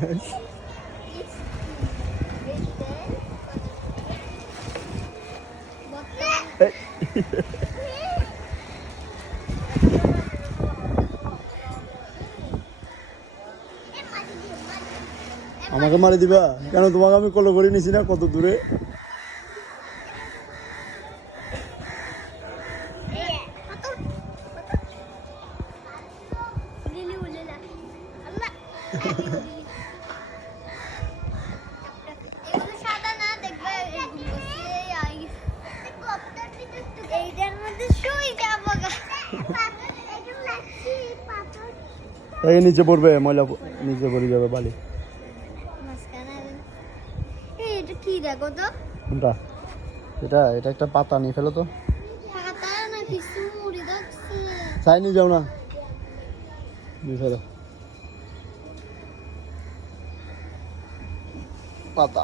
আমাকে মারি দিবা কেন? তোমাকে আমি কল করে নিছি না কত দূরে। নিচে পড়বে, ময়লা নিচে পড়ে যাবে বালি। কোনটা? এটা এটা একটা পাতা নিয়ে ফেলো তো। চাই নিয়ে যাও না, নিয়ে ফেলো পাতা।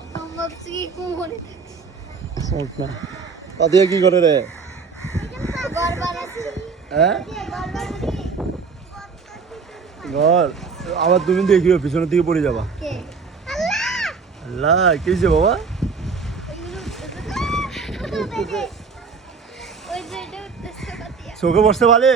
পাতিয়া কি করে রে? হ্যাঁ ঘর আবার তুমি দেখিও পিছনের দিকে পড়ে যাবা। আল্লাহ কি হয়েছে বাবা? চোখে বসতে পারে?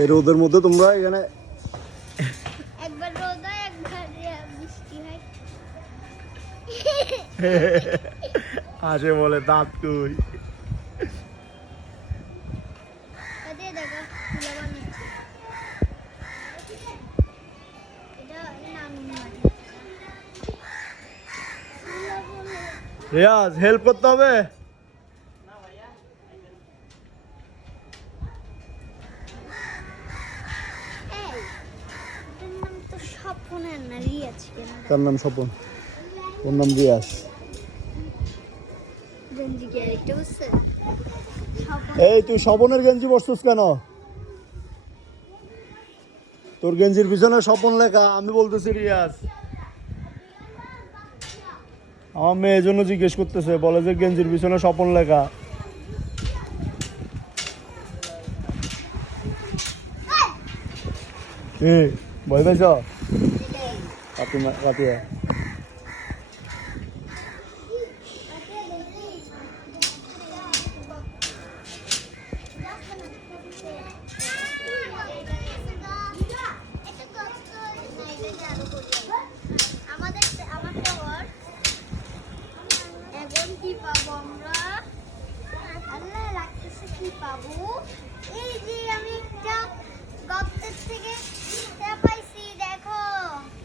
এই রোদের মধ্যে তোমরা এখানে একবার রোদ হয় একবার বৃষ্টি হয়। আসে বলে দাঁত কই। রিয়াজ হেল্প করতে হবে। তার নাম স্বপন, ওর নাম রিয়াজ। এই তুই স্বপনের গেঞ্জি পরছিস কেন? তোর গেঞ্জির পিছনে স্বপন লেখা, আমি বলতেছি রিয়াজ। আমার মেয়ে এজন্য জিজ্ঞেস করতেছে, বলে যে গেঞ্জির পিছনে স্বপন লেখা। ভয় পাইছ? কাতিয়া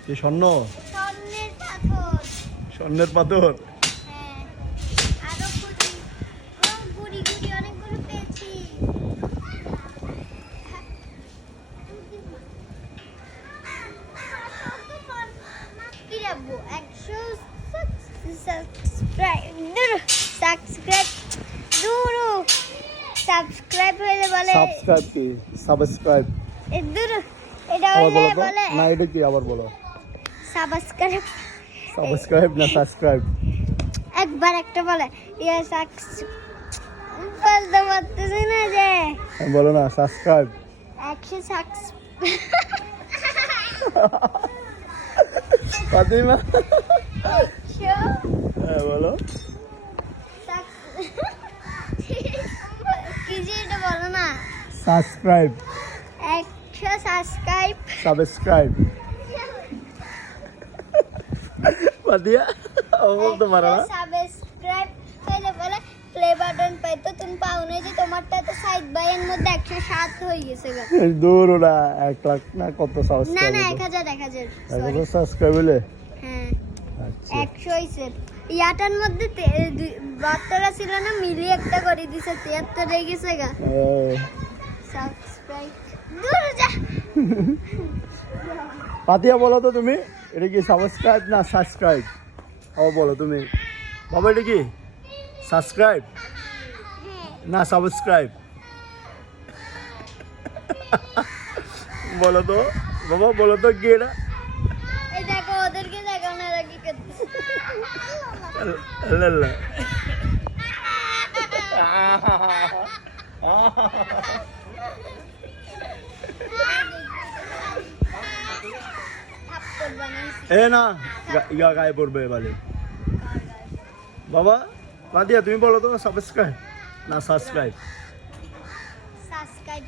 কি স্বর্ণ? স্বর্ণের পাথর। সাবস্ক্রাইব হলে বলে সাবস্ক্রাইব কি? সাবস্ক্রাইব এটা হলে বলে না, এটা কি আবার বলো? সাবস্ক্রাইব। সাবস্ক্রাইব না সাবস্ক্রাইব? একবার একটা বলে ইয়া বলতে পারতেছি না যে। বলো না সাবস্ক্রাইব। 100 ফাতিমা 100 হ্যাঁ বলো। কি যে এটা বলো না। সাবস্ক্রাইব। 100 সাবস্ক্রাইব। সাবস্ক্রাইব ফাতিয়া ও বলতে পারো না। সাবস্ক্রাইব হলে বলে প্লে বাটন পাই তো তুমি পাও না যে তোমারটা তো সাইড বাইয়ের মধ্যে 107 হয়ে গেছে গো। দূর না 1 লাখ না কত সাবস্ক্রাইব? না 1000 সাবস্ক্রাইব হলে হ্যাঁ আচ্ছা 100 হইছে। ইয়াটার মধ্যে 72 ছিল না, মিলিয়ে একটা করে দিছে, 73 হয়ে গেছে গা। সাবস্ক্রাইব দূর যা। পাতিয়া বলো তো তুমি, এটা কি সাবস্ক্রাইব না সাবস্ক্রাইব? ও বলো তুমি বাবা, এটা কি সাবস্ক্রাইব না সাবস্ক্রাইব? বলো তো বাবা, বলো তো কি এটা? এই দেখো, ওদেরকে দেখো না, এরা কি করতেছে। আল্লাহ। থাপ্পড় বানাইছি। এ না, ইয়া গায়ে পড়বে এবারে। বাবা পাতিয়া তুমি বলো তো, সাবস্ক্রাইব না সাবস্ক্রাইব? সাবস্ক্রাইব।